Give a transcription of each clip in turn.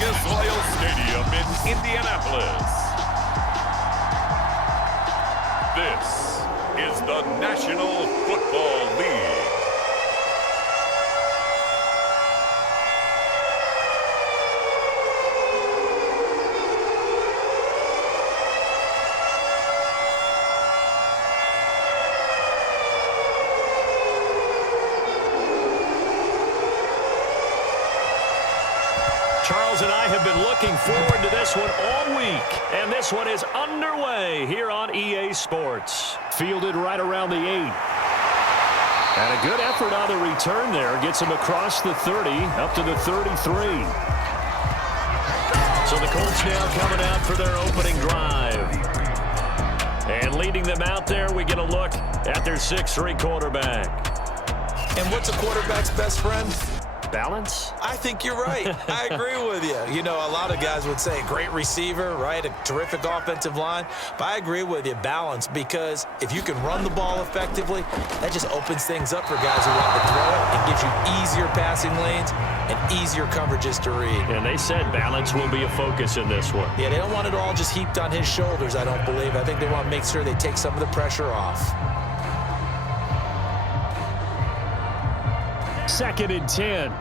Lucas Oil Stadium in Indianapolis. This is the National Football League. Charles and I have been looking forward to this one all week, and this one is underway here on EA Sports. Fielded right around the 8. And a good effort on the return there. Gets him across the 30, up to the 33. So the Colts now coming out for their opening drive. And leading them out there, we get a look at their 6'3" quarterback. And what's a quarterback's best friend? Balance? I think you're right. I agree with you. You know, a lot of guys would say great receiver, right? A terrific offensive line. But I agree with you, balance, because if you can run the ball effectively, that just opens things up for guys who want to throw it and gives you easier passing lanes and easier coverages to read. And they said balance will be a focus in this one. Yeah, they don't want it all just heaped on his shoulders, I don't believe. I think they want to make sure they take some of the pressure off. 2nd and 10.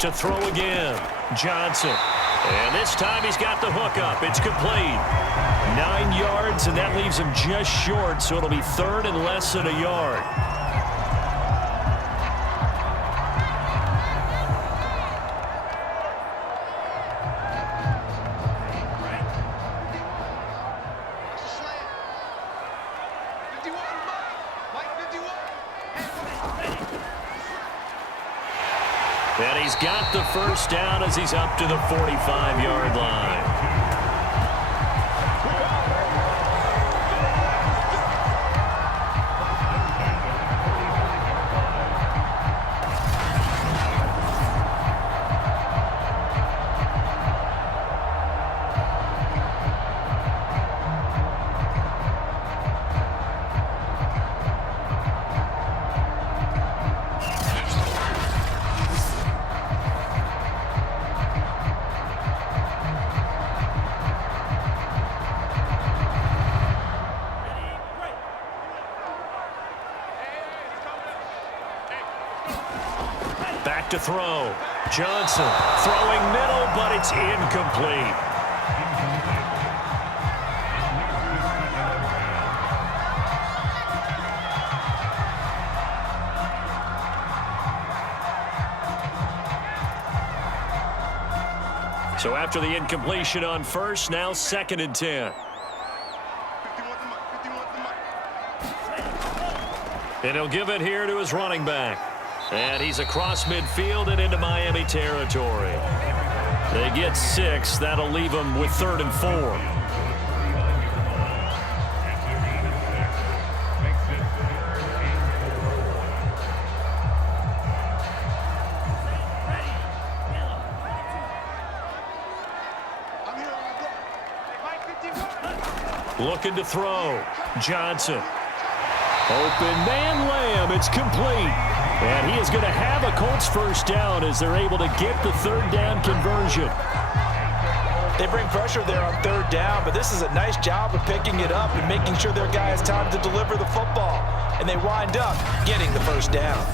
To throw again. Johnson. And this time he's got the hook up. It's complete. 9 yards, and that leaves him just short, so it'll be 3rd and less than a yard. And he's got the first down as he's up to the 45-yard line. Back to throw. Johnson throwing middle, but it's incomplete. So after the incompletion on first, now 2nd and 10. And he'll give it here to his running back. And he's across midfield and into Miami territory. They get 6. That'll leave them with 3rd and 4. Looking to throw. Johnson. Open man Lamb. It's complete. And he is going to have a Colts first down as they're able to get the 3rd down conversion. They bring pressure there on 3rd down, but this is a nice job of picking it up and making sure their guy has time to deliver the football. And they wind up getting the first down.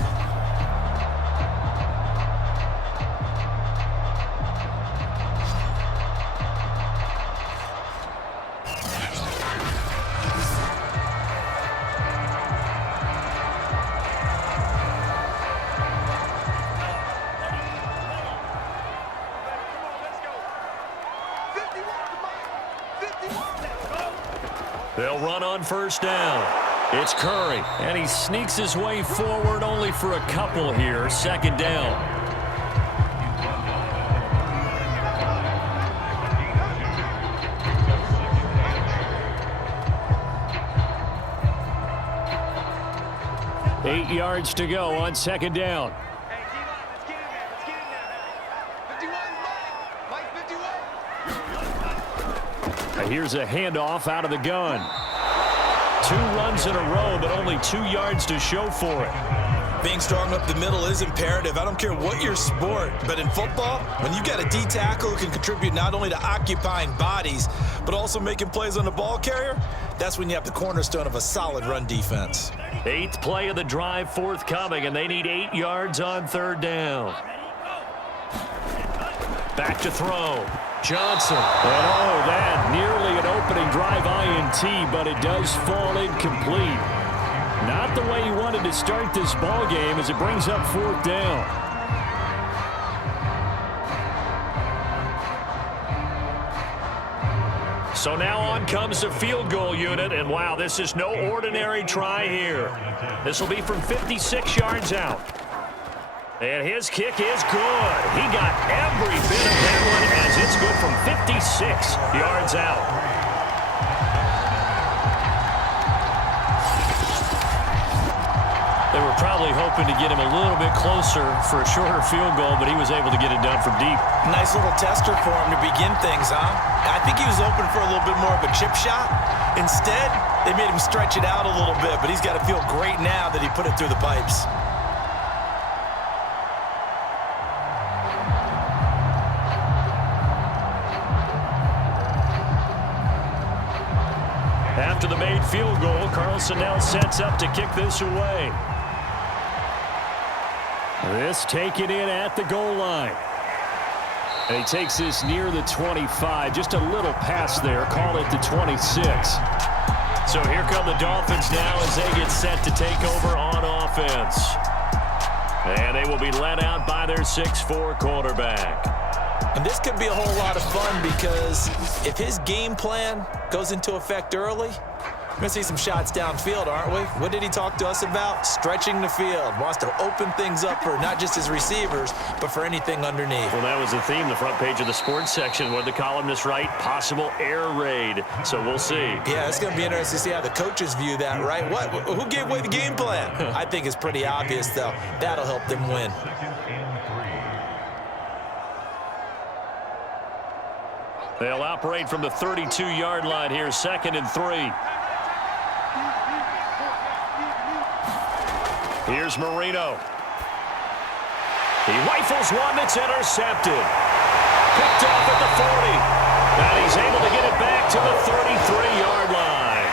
They'll run on first down. It's Curry, and he sneaks his way forward only for a couple here. 2nd down. Eight yards to go on 2nd down. Here's a handoff out of the gun. 2 runs in a row, but only 2 yards to show for it. Being strong up the middle is imperative. I don't care what your sport, but in football, when you've got a D tackle who can contribute not only to occupying bodies, but also making plays on the ball carrier, that's when you have the cornerstone of a solid run defense. 8th play of the drive forthcoming, and they need 8 yards on 3rd down. Back to throw. Johnson. And that nearly an opening drive INT, but it does fall incomplete. Not the way he wanted to start this ball game as it brings up 4th down. So now on comes the field goal unit, and wow, this is no ordinary try here. This will be from 56 yards out. And his kick is good. He got every bit of that one as it's good from 56 yards out. They were probably hoping to get him a little bit closer for a shorter field goal, but he was able to get it done from deep. Nice little tester for him to begin things, huh? I think he was open for a little bit more of a chip shot. Instead, they made him stretch it out a little bit, but he's got to feel great now that he put it through the pipes. After the made field goal, Carlson now sets up to kick this away. This taken in at the goal line. And he takes this near the 25. Just a little pass there. Call it the 26. So here come the Dolphins now as they get set to take over on offense. And they will be led out by their 6'4" quarterback. And this could be a whole lot of fun because if his game plan goes into effect early, we're going to see some shots downfield, aren't we? What did he talk to us about? Stretching the field. Wants to open things up for not just his receivers, but for anything underneath. Well, that was the theme, the front page of the sports section. What did the columnist write? Possible air raid. So we'll see. Yeah, it's going to be interesting to see how the coaches view that, right? Who gave away the game plan? I think it's pretty obvious, though. That'll help them win. They'll operate from the 32-yard line here, 2nd and 3. Here's Marino. He rifles one that's intercepted. Picked off at the 40. And he's able to get it back to the 33-yard line.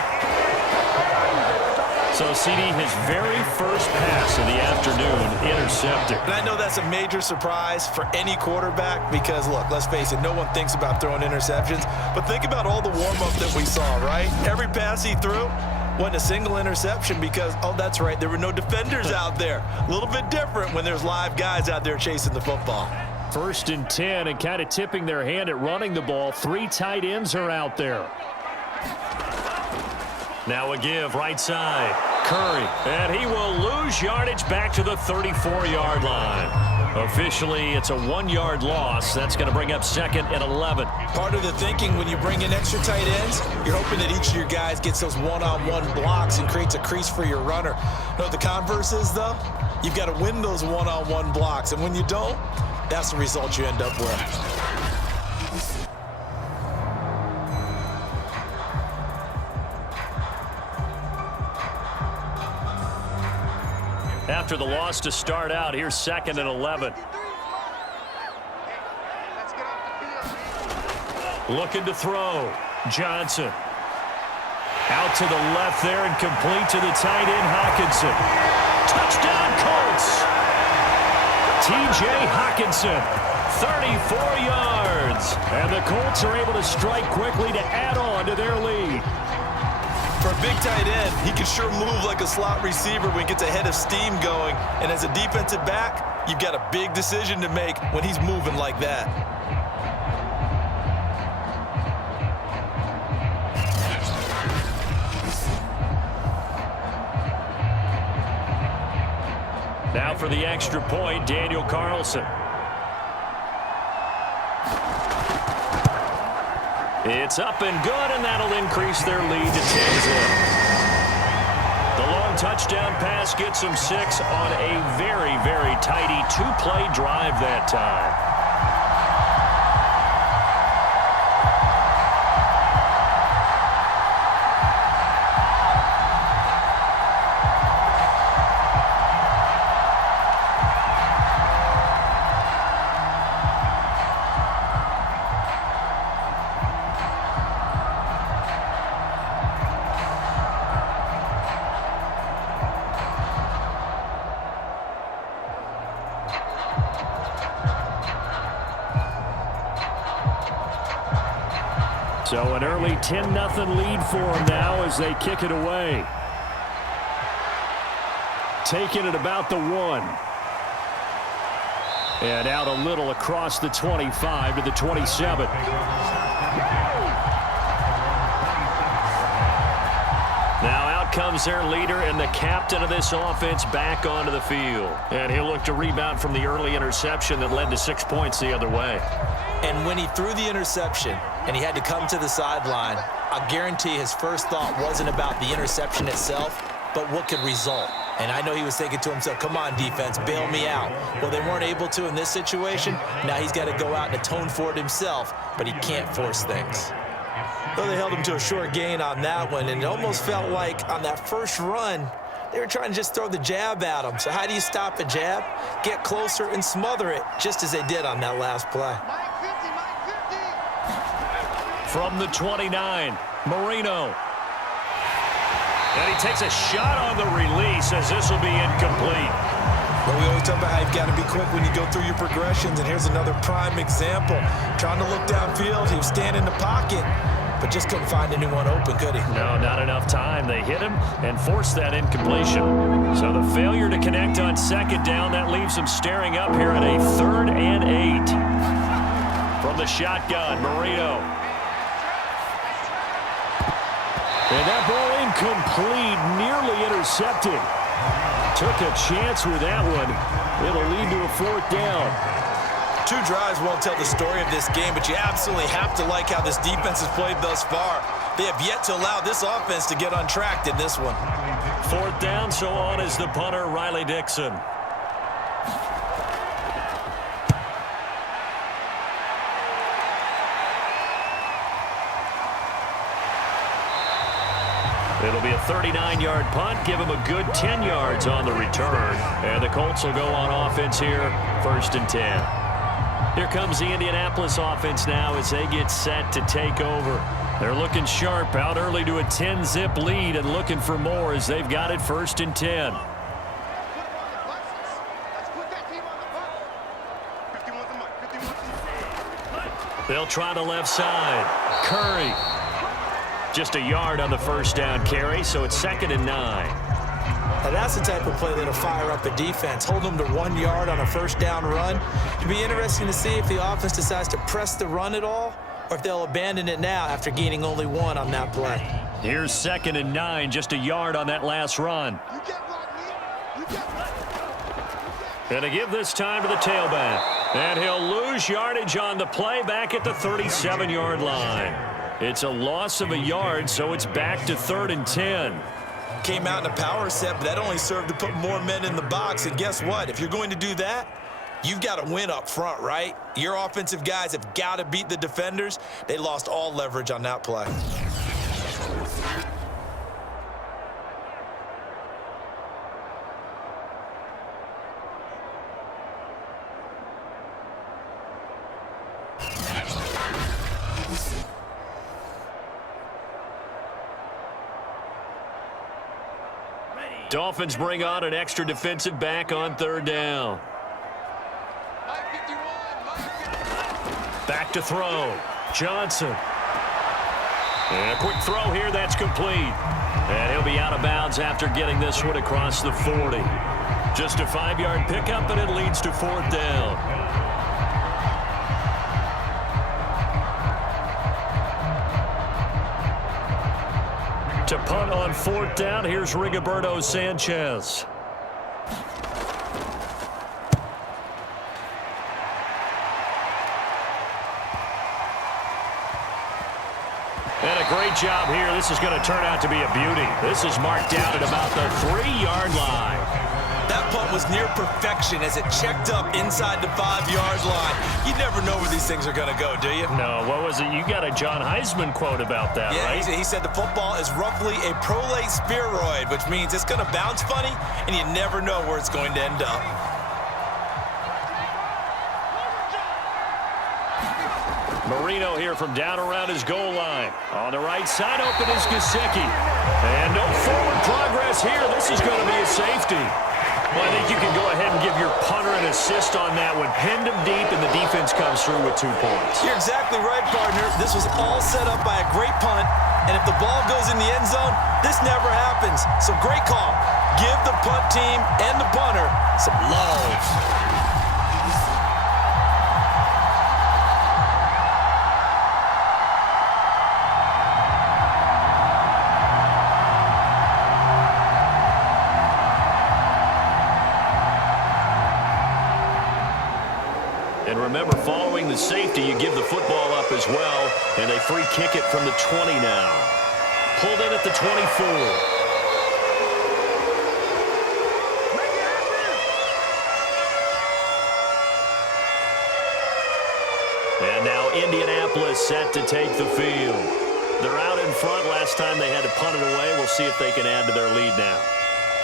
So, CD, his very first pass of the afternoon intercepted. And I know that's a major surprise for any quarterback because, look, let's face it, no one thinks about throwing interceptions. But think about all the warm-up that we saw, right? Every pass he threw wasn't a single interception because, oh, that's right, there were no defenders out there. A little bit different when there's live guys out there chasing the football. 1st and 10 and kind of tipping their hand at running the ball. 3 tight ends are out there. Now a give right side. Curry. And he will lose yardage back to the 34-yard line. Officially, it's a 1-yard loss. That's going to bring up 2nd and 11. Part of the thinking when you bring in extra tight ends, you're hoping that each of your guys gets those one-on-one blocks and creates a crease for your runner. You know what the converse is, though? You've got to win those one-on-one blocks. And when you don't, that's the result you end up with. After the loss to start out, here's 2nd and 11. Looking to throw. Johnson. Out to the left there and complete to the tight end, Hawkinson. Touchdown, Colts! T.J. Hawkinson, 34 yards. And the Colts are able to strike quickly to add on to their lead. For a big tight end, he can sure move like a slot receiver when he gets a head of steam going. And as a defensive back, you've got a big decision to make when he's moving like that. Now for the extra point, Daniel Carlson. It's up and good, and that'll increase their lead to 10-zip. The long touchdown pass gets them 6 on a very, very tidy 2-play drive that time. So an early 10-0 lead for them now as they kick it away. Taking it about the 1. And out a little across the 25 to the 27. Now out comes their leader and the captain of this offense back onto the field. And he'll look to rebound from the early interception that led to 6 points the other way. And when he threw the interception and he had to come to the sideline, I guarantee his first thought wasn't about the interception itself, but what could result. And I know he was thinking to himself, come on, defense, bail me out. Well, they weren't able to in this situation. Now he's got to go out and atone for it himself, but he can't force things. Though they held him to a short gain on that one, and it almost felt like on that first run, they were trying to just throw the jab at him. So how do you stop a jab? Get closer and smother it, just as they did on that last play. From the 29, Marino. And he takes a shot on the release as this will be incomplete. Well, we always talk about how you've got to be quick when you go through your progressions, and here's another prime example. Trying to look downfield, he was standing in the pocket, but just couldn't find anyone open, could he? No, not enough time. They hit him and forced that incompletion. So the failure to connect on second down, that leaves them staring up here at a 3rd and 8. From the shotgun, Marino. And that ball incomplete, nearly intercepted. Took a chance with that one. It'll lead to a 4th down. 2 drives won't tell the story of this game, but you absolutely have to like how this defense has played thus far. They have yet to allow this offense to get untracked in this one. 4th down, so on is the punter, Riley Dixon. It'll be a 39-yard punt. Give him a good 10 yards on the return. And the Colts will go on offense here, 1st and 10. Here comes the Indianapolis offense now as they get set to take over. They're looking sharp, out early to a 10-zip lead and looking for more as they've got it 1st and 10. They'll try the left side. Curry. Just a yard on the 1st down carry, so it's 2nd and 9. Now that's the type of play that'll fire up a defense. Hold them to 1 yard on a 1st down run. It'll be interesting to see if the offense decides to press the run at all or if they'll abandon it now after gaining only 1 on that play. Here's 2nd and 9, just a yard on that last run. And to give this time to the tailback. And he'll lose yardage on the play back at the 37-yard line. It's a loss of a yard, so it's back to 3rd and 10. Came out in a power set, but that only served to put more men in the box. And guess what? If you're going to do that, you've got to win up front, right? Your offensive guys have got to beat the defenders. They lost all leverage on that play. Dolphins bring on an extra defensive back on 3rd down. Back to throw. Johnson. And a quick throw here, that's complete. And he'll be out of bounds after getting this one across the 40. Just a 5-yard pickup, and it leads to 4th down. To punt on 4th down, here's Rigoberto Sanchez. And a great job here. This is going to turn out to be a beauty. This is marked out at about the 3-yard line. That punt was near perfection as it checked up inside the 5-yard line. You never know where these things are going to go, do you? No, what was it? You got a John Heisman quote about that, yeah, right? He said the football is roughly a prolate spheroid, which means it's going to bounce funny, and you never know where it's going to end up. Marino here from down around his goal line. On the right side, open is Gesicki. And no forward progress here. This is going to be a safety. Well, I think you can go ahead and give your punter an assist on that one. Pinned him deep, and the defense comes through with 2 points. You're exactly right, partner. This was all set up by a great punt, and if the ball goes in the end zone, this never happens. So great call. Give the punt team and the punter some love. And remember, following the safety, you give the football up as well, and they free kick it from the 20 now. Pulled in at the 24. And now Indianapolis set to take the field. They're out in front. Last time they had to punt it away. We'll see if they can add to their lead now.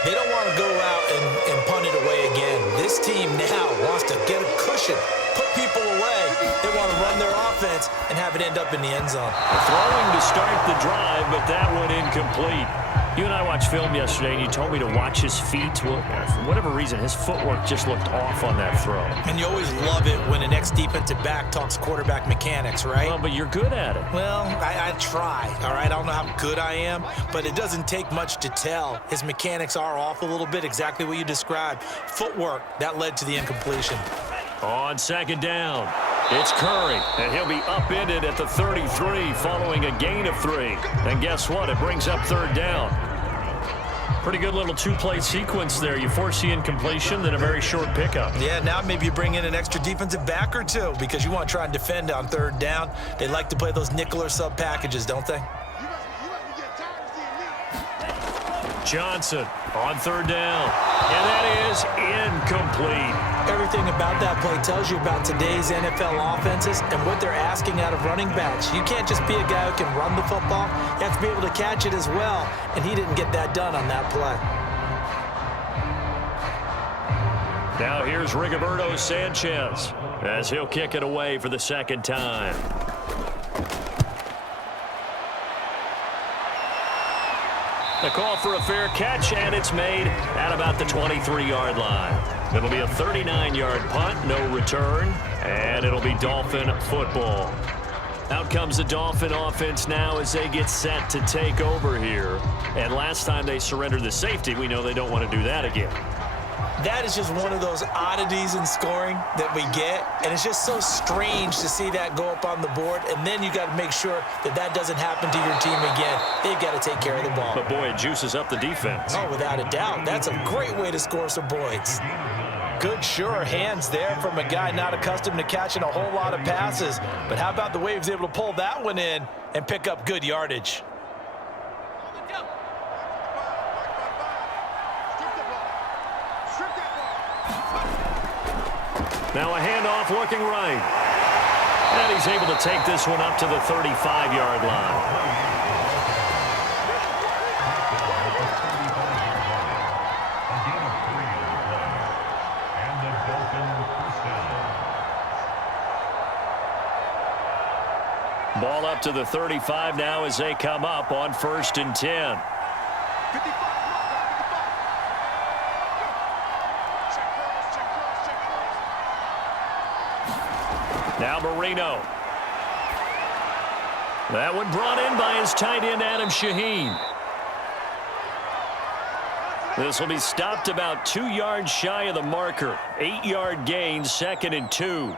They don't want to go out and punt it away again. This team now wants to get a cushion, put people away. They want to run their offense and have it end up in the end zone. Throwing to start the drive, but that one incomplete. You and I watched film yesterday, and you told me to watch his feet. Well, for whatever reason, his footwork just looked off on that throw. And you always love it when an ex-defensive back talks quarterback mechanics, right? Well, but you're good at it. Well, I try, all right? I don't know how good I am, but it doesn't take much to tell. His mechanics are off a little bit, exactly what you described. Footwork, that led to the incompletion. On second down, it's Curry, and he'll be upended at the 33 following a gain of 3. And guess what? It brings up third down. Pretty good little 2-play sequence there. You force the incompletion, then a very short pickup. Yeah, now maybe you bring in an extra defensive back or two because you want to try and defend on third down. They like to play those nickel or sub packages, don't they? Johnson on third down, and that is incomplete. Everything about that play tells you about today's NFL offenses and what they're asking out of running backs. You can't just be a guy who can run the football. You have to be able to catch it as well, and he didn't get that done on that play. Now here's Rigoberto Sanchez as he'll kick it away for the second time. The call for a fair catch, and it's made at about the 23-yard line. It'll be a 39-yard punt, no return, and it'll be Dolphin football. Out comes the Dolphin offense now as they get set to take over here. And last time they surrendered the safety, we know they don't want to do that again. That is just one of those oddities in scoring that we get, and it's just so strange to see that go up on the board, and then you got to make sure that that doesn't happen to your team again. They've got to take care of the ball. But, boy, it juices up the defense. Oh, without a doubt. That's a great way to score some points. Good, sure hands there from a guy not accustomed to catching a whole lot of passes, but how about the way he was able to pull that one in and pick up good yardage? Now a handoff looking right. And he's able to take this one up to the 35-yard line. Ball up to the 35 now as they come up on 1st and 10. Now Marino. That one brought in by his tight end, Adam Shaheen. This will be stopped about 2 yards shy of the marker. 8-yard gain, 2nd and 2.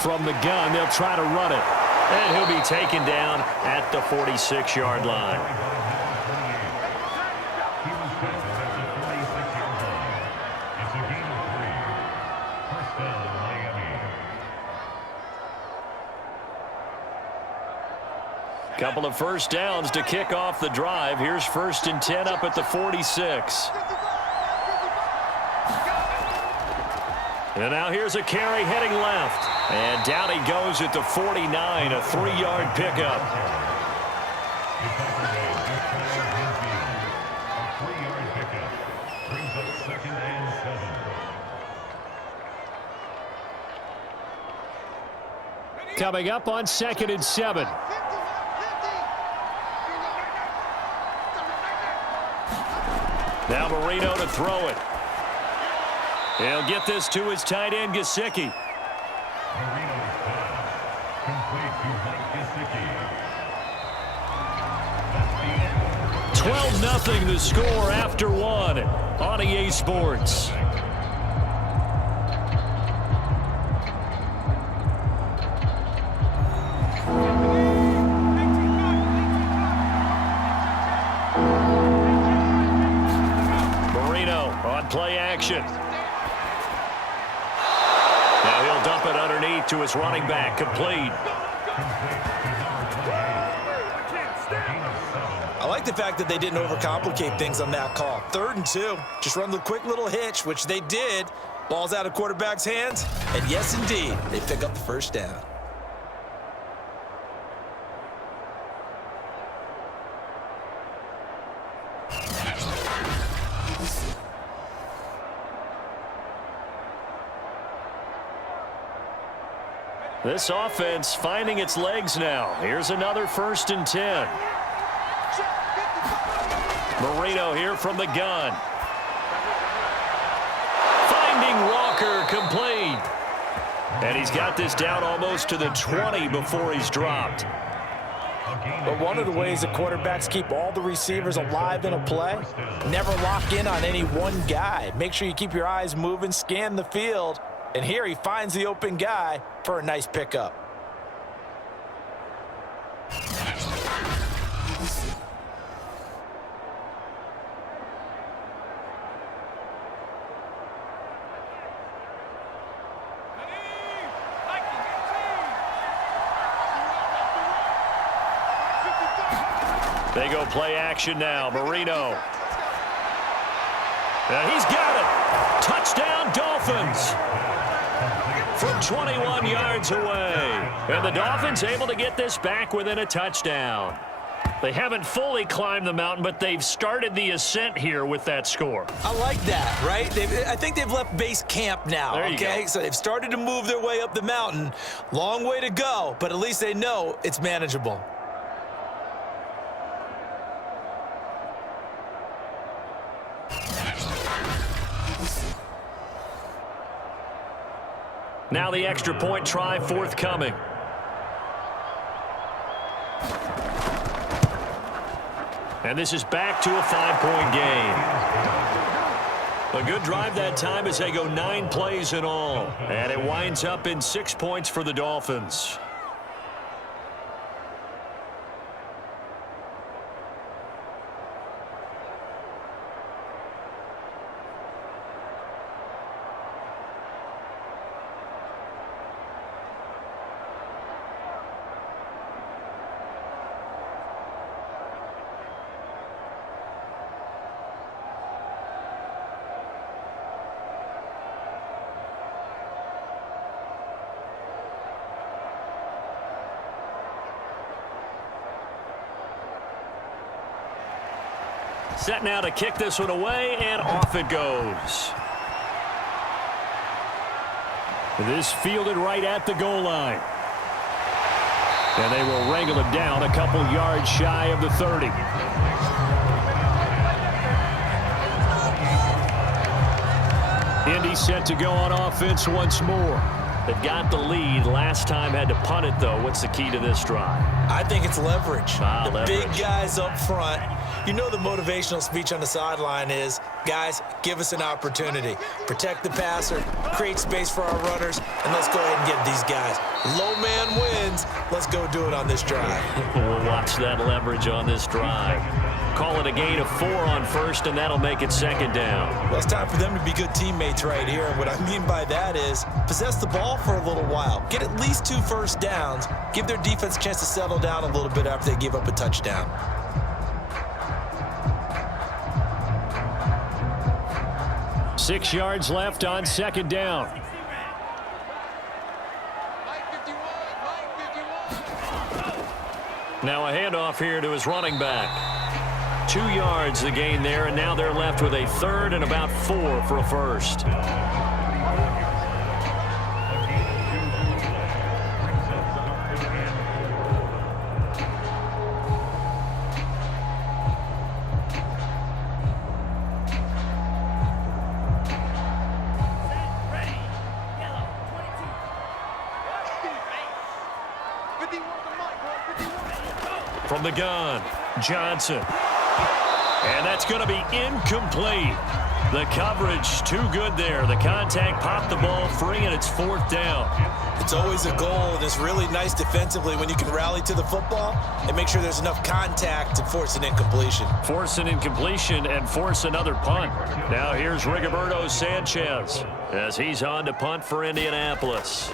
From the gun, they'll try to run it. And he'll be taken down at the 46-yard line. Couple of first downs to kick off the drive. Here's 1st and 10 up at the 46. And now here's a carry heading left. And down he goes at the 49, a 3-yard pickup. Coming up on 2nd and 7. Now Marino to throw it. He'll get this to his tight end, Gesicki. 12-0 the score after 1 on EA Sports. Play action. Now he'll dump it underneath to his running back. Complete. I like the fact that they didn't overcomplicate things on that call. 3rd and 2. Just run the quick little hitch, which they did. Ball's out of quarterback's hands. And yes, indeed, they pick up the first down. This offense finding its legs now. Here's another 1st and 10. Marino here from the gun. Finding Walker, complete. And he's got this down almost to the 20 before he's dropped. But one of the ways that quarterbacks keep all the receivers alive in a play, never lock in on any one guy. Make sure you keep your eyes moving, scan the field. And here he finds the open guy for a nice pickup. They go play action now. Marino. And he's got it. Touchdown, Dolphins. From 21 yards away. And the Dolphins able to get this back within a touchdown. They haven't fully climbed the mountain, but they've started the ascent here with that score. I like that, right? I think they've left base camp now, there you okay? go. So they've started to move their way up the mountain. Long way to go, but at least they know it's manageable. Now the extra point try forthcoming. And this is back to a 5-point game. A good drive that time as they go 9 plays in all. And it winds up in 6 points for the Dolphins. Set now to kick this one away, and off it goes. This fielded right at the goal line. And they will wrangle him down a couple yards shy of the 30. Indy set to go on offense once more. They've got the lead. Last time had to punt it, though. What's the key to this drive? I think it's leverage. Leverage. Big guys up front. You know the motivational speech on the sideline is, guys, give us an opportunity. Protect the passer, create space for our runners, and let's go ahead and get these guys. Low man wins. Dolphins. Let's go do it on this drive. We'll watch that leverage on this drive. Call it a gain of 4 on first, and that'll make it second down. Well, it's time for them to be good teammates right here. And what I mean by that is possess the ball for a little while. Get at least 2 first downs. Give their defense a chance to settle down a little bit after they give up a touchdown. Six yards left on second down. Now a handoff here to his running back. 2 yards the gain there, and now they're left with a third and about 4 for a first. From the gun, Johnson. And that's going to be incomplete. The coverage too good there. The contact popped the ball free, and it's 4th down. It's always a goal, and it's really nice defensively when you can rally to the football and make sure there's enough contact to force an incompletion. Force an incompletion and force another punt. Now here's Rigoberto Sanchez as he's on to punt for Indianapolis.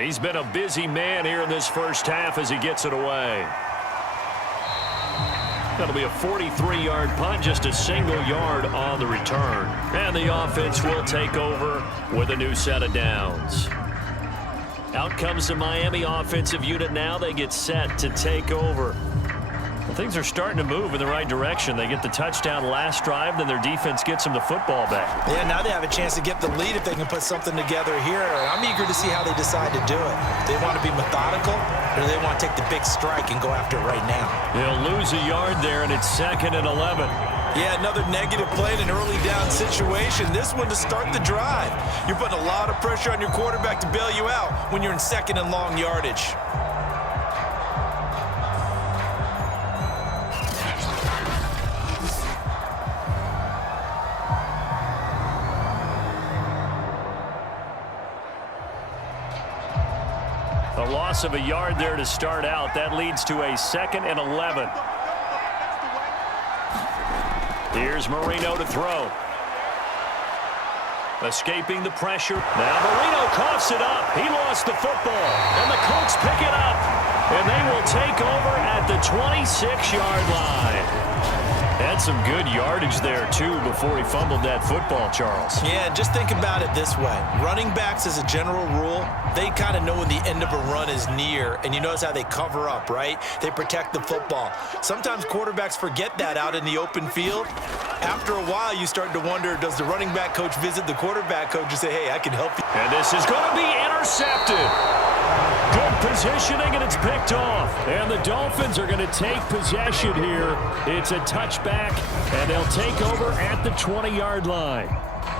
He's been a busy man here in this first half as he gets it away. That'll be a 43-yard punt, just a single yard on the return. And the offense will take over with a new set of downs. Out comes the Miami offensive unit now. They get set to take over. Well, things are starting to move in the right direction. They get the touchdown last drive, then their defense gets them the football back. Yeah, now they have a chance to get the lead if they can put something together here. I'm eager to see how they decide to do it. Do they want to be methodical, or do they want to take the big strike and go after it right now? They'll lose a yard there, and it's 2nd and 11. Yeah, another negative play in an early down situation. This one to start the drive. You're putting a lot of pressure on your quarterback to bail you out when you're in 2nd and long yardage. A loss of a yard there to start out. That leads to a 2nd and 11. Here's Marino to throw. Escaping the pressure. Now Marino coughs it up. He lost the football. And the Colts pick it up. And they will take over at the 26-yard line. Had some good yardage there, too, before he fumbled that football, Charles. Yeah, just think about it this way. Running backs, as a general rule, they kind of know when the end of a run is near, and you notice how they cover up, right? They protect the football. Sometimes quarterbacks forget that out in the open field. After a while, you start to wonder, does the running back coach visit the quarterback coach and say, hey, I can help you? And this is going to be intercepted. Good positioning, and it's picked off. And the Dolphins are going to take possession here. It's a touchback, and they'll take over at the 20-yard line.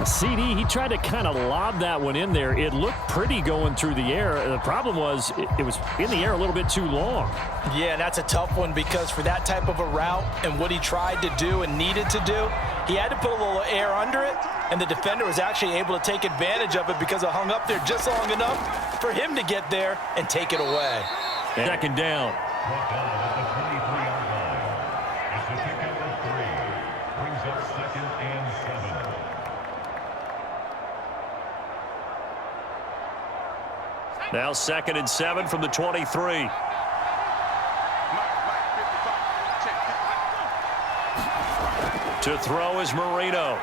CD, he tried to kind of lob that one in there. It looked pretty going through the air. The problem was it was in the air a little bit too long. Yeah, that's a tough one because for that type of a route and what he tried to do and needed to do, he had to put a little air under it, and the defender was actually able to take advantage of it because it hung up there just long enough for him to get there and take it away. Second down. Now 2nd and 7 from the 23. To throw is Marino.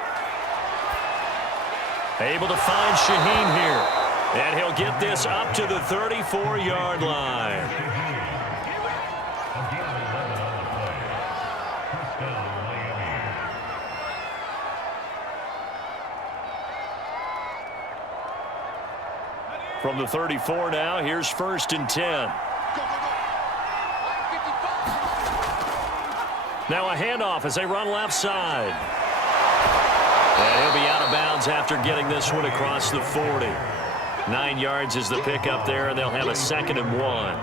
Able to find Shaheen here. And he'll get this up to the 34-yard line. From the 34 now, here's 1st and 10. Now a handoff as they run left side. And he'll be out of bounds after getting this one across the 40. 9 yards is the pickup there, and they'll have a 2nd and 1.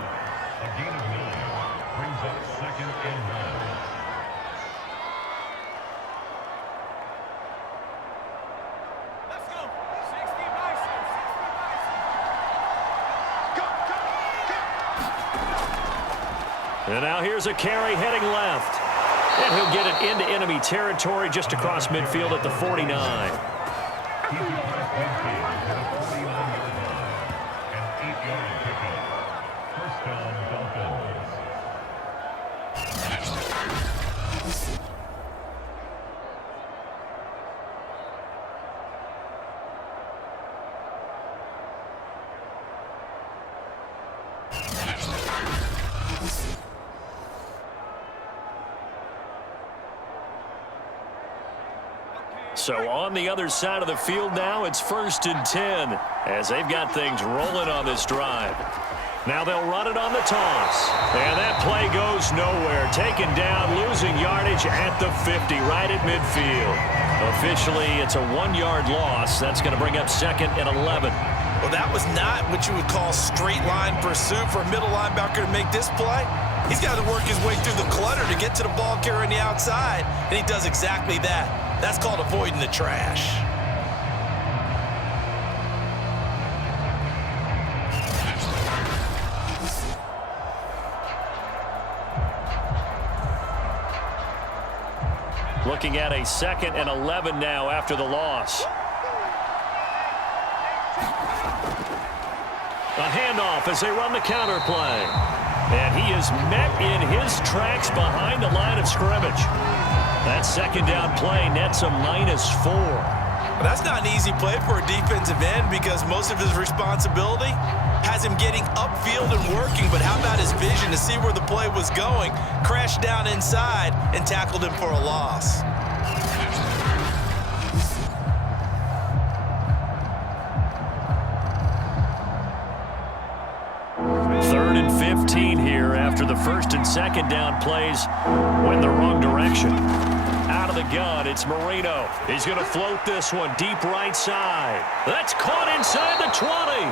And now here's a carry heading left. And he'll get it into enemy territory just across midfield at the 49. So on the other side of the field now, it's 1st and 10 as they've got things rolling on this drive. Now they'll run it on the toss. And that play goes nowhere. Taken down, losing yardage at the 50, right at midfield. Officially, it's a 1-yard loss. That's going to bring up 2nd and 11. Well, that was not what you would call straight line pursuit for a middle linebacker to make this play. He's got to work his way through the clutter to get to the ball carrier on the outside, and he does exactly that. That's called avoiding the trash. Looking at a 2nd and 11 now after the loss. A handoff as they run the counter play. And he is met in his tracks behind the line of scrimmage. That 2nd down play nets a -4. Well, that's not an easy play for a defensive end because most of his responsibility has him getting upfield and working. But how about his vision to see where the play was going, crashed down inside, and tackled him for a loss. Third and 15 here after the 1st and 2nd down plays went the wrong direction. Out of the gun, it's Marino. He's going to float this one deep right side. That's caught inside the 20.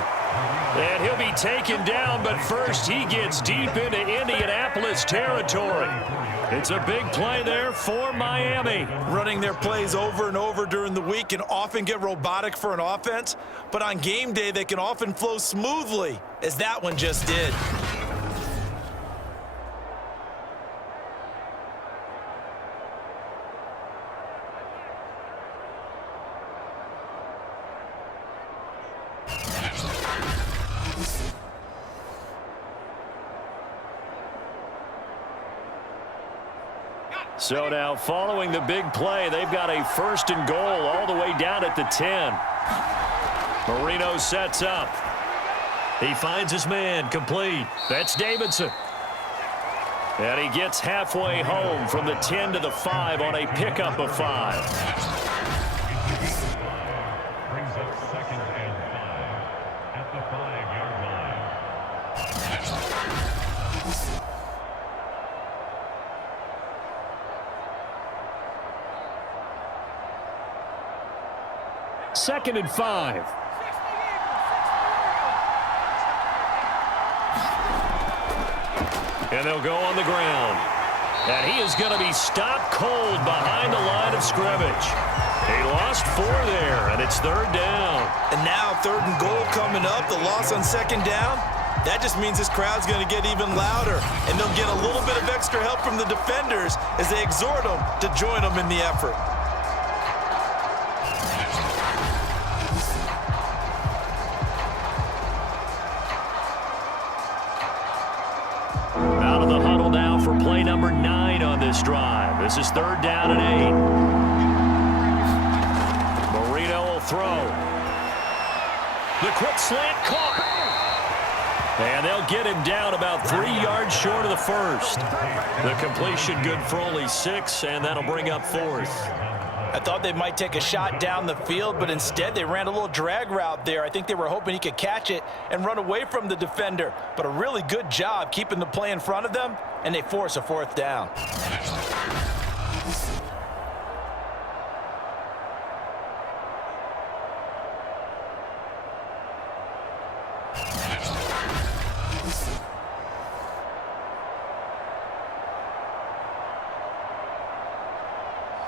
And he'll be taken down, but first he gets deep into Indianapolis territory. It's a big play there for Miami. Running their plays over and over during the week can often get robotic for an offense, but on game day they can often flow smoothly, as that one just did. So now following the big play, they've got a 1st and goal all the way down at the 10. Marino sets up. He finds his man complete. That's Davidson. And he gets halfway home from the 10 to the 5 on a pickup of 5. Brings up 2nd and 5 at the 5-yard line. 2nd and 5. And they'll go on the ground. And he is going to be stopped cold behind the line of scrimmage. He lost 4 there, and it's 3rd down. And now 3rd and goal coming up, the loss on 2nd down. That just means this crowd's going to get even louder, and they'll get a little bit of extra help from the defenders as they exhort them to join them in the effort. Out of the huddle now for play number 9 on this drive. This is 3rd down and 8. Marino will throw. The quick slant caught. And they'll get him down about 3 yards short of the 1st. The completion good for only 6, and that'll bring up 4th. I thought they might take a shot down the field, but instead they ran a little drag route there. I think they were hoping he could catch it and run away from the defender. But a really good job keeping the play in front of them, and they force a 4th down.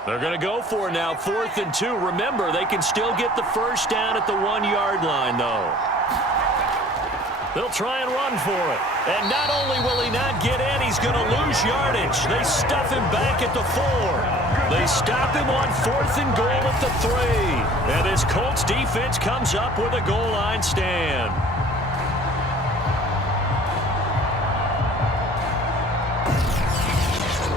They're going to go for it now, 4th and 2. Remember, they can still get the 1st down at the 1-yard line, though. They'll try and run for it. And not only will he not get in, he's going to lose yardage. They stuff him back at the 4. They stop him on 4th and goal at the 3. And this Colts defense comes up with a goal line stand.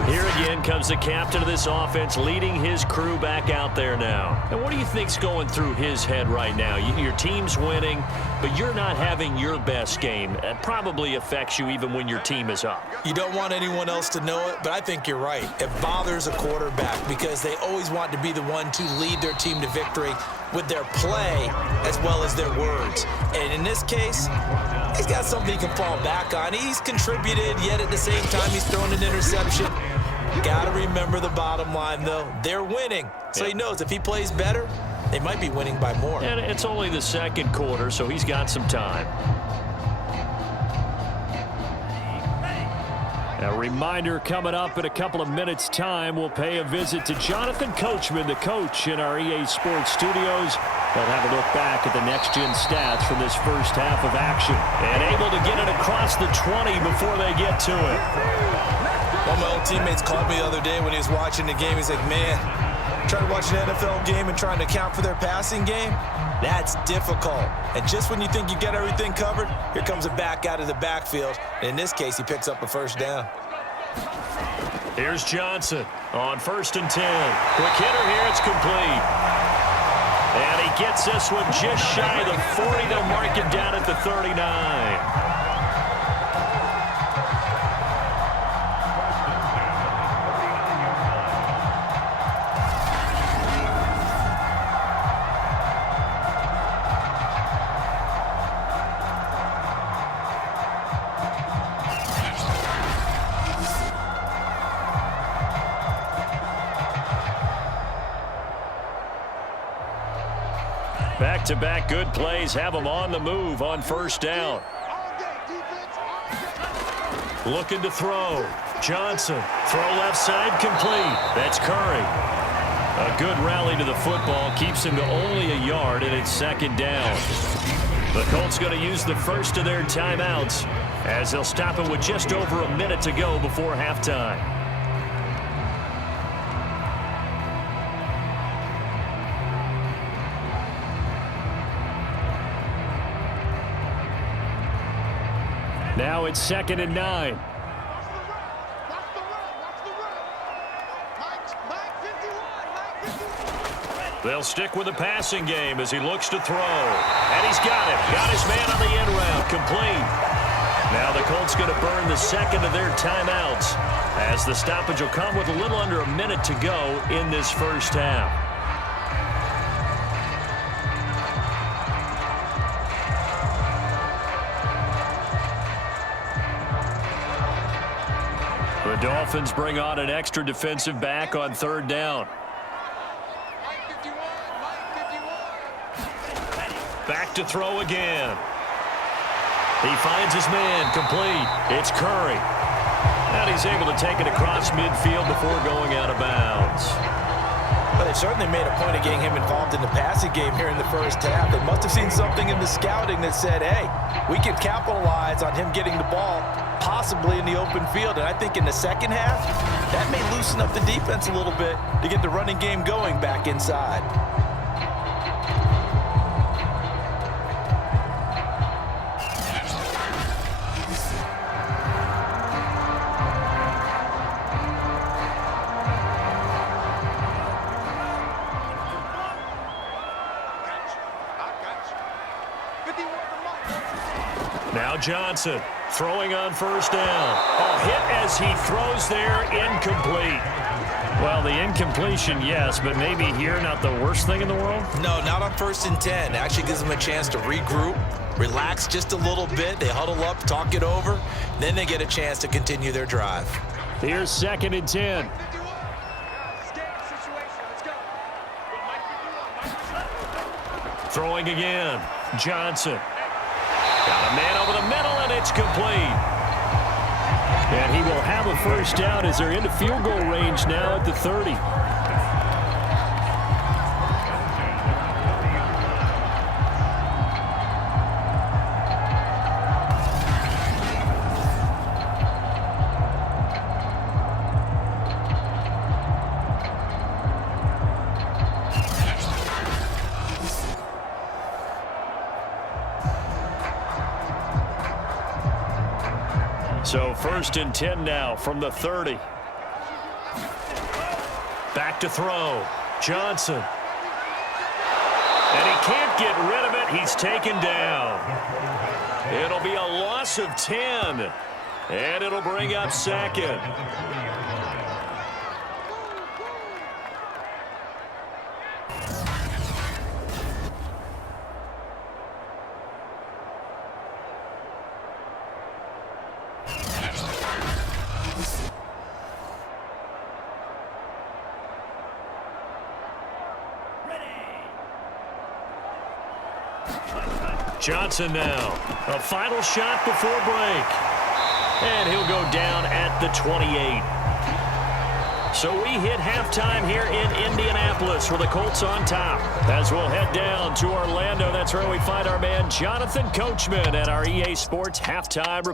Here again comes the captain of this offense, leading his crew back out there now. And what do you think's going through his head right now? Your team's winning, but you're not having your best game. It probably affects you even when your team is up. You don't want anyone else to know it, but I think you're right. It bothers a quarterback because they always want to be the one to lead their team to victory with their play as well as their words. And in this case, he's got something he can fall back on. He's contributed, yet at the same time he's thrown an interception. Got to remember the bottom line, though. They're winning. So he knows if he plays better, they might be winning by more. And it's only the second quarter, so he's got some time. A reminder coming up in a couple of minutes' time, we'll pay a visit to Jonathan Coachman, the coach in our EA Sports studios. They'll have a look back at the next-gen stats from this first half of action. And able to get it across the 20 before they get to it. One of my old teammates called me the other day when he was watching the game. He's like, man, trying to watch an NFL game and trying to account for their passing game, that's difficult. And just when you think you get everything covered, here comes a back out of the backfield. And in this case, he picks up a first down. Here's Johnson on 1st and 10. Quick hitter here, it's complete. And he gets this one just shy of the 40. They'll mark it down at the 39. Back-to-back good plays have them on the move on 1st down. Looking to throw. Johnson. Throw left side complete. That's Curry. A good rally to the football keeps him to only a yard, and it's 2nd down. The Colts going to use the first of their timeouts as they'll stop him with just over a minute to go before halftime. Now it's 2nd and 9. They'll stick with the passing game as he looks to throw. And he's got it. Got his man on the end route. Complete. Now the Colts going to burn the second of their timeouts as the stoppage will come with a little under a minute to go in this first half. The Dolphins bring on an extra defensive back on 3rd down. Back to throw again. He finds his man complete. It's Curry. And he's able to take it across midfield before going out of bounds. But they've certainly made a point of getting him involved in the passing game here in the first half. They must have seen something in the scouting that said, hey, we can capitalize on him getting the ball possibly in the open field. And I think in the second half, that may loosen up the defense a little bit to get the running game going back inside. Now Johnson throwing on 1st down. A hit as he throws there, incomplete. Well, the incompletion, yes, but maybe here not the worst thing in the world? No, not on 1st and 10. Actually gives them a chance to regroup, relax just a little bit. They huddle up, talk it over. Then they get a chance to continue their drive. Here's 2nd and 10. Throwing again. Johnson. Got a man over the middle, and it's complete. And he will have a first down as they're into field goal range now at the 30. So 1st and 10 now from the 30. Back to throw. Johnson. And he can't get rid of it. He's taken down. It'll be a loss of 10. And it'll bring up 2nd. Johnson now. A final shot before break. And he'll go down at the 28. So we hit halftime here in Indianapolis for the Colts on top. As we'll head down to Orlando, that's where we find our man Jonathan Coachman at our EA Sports Halftime Report.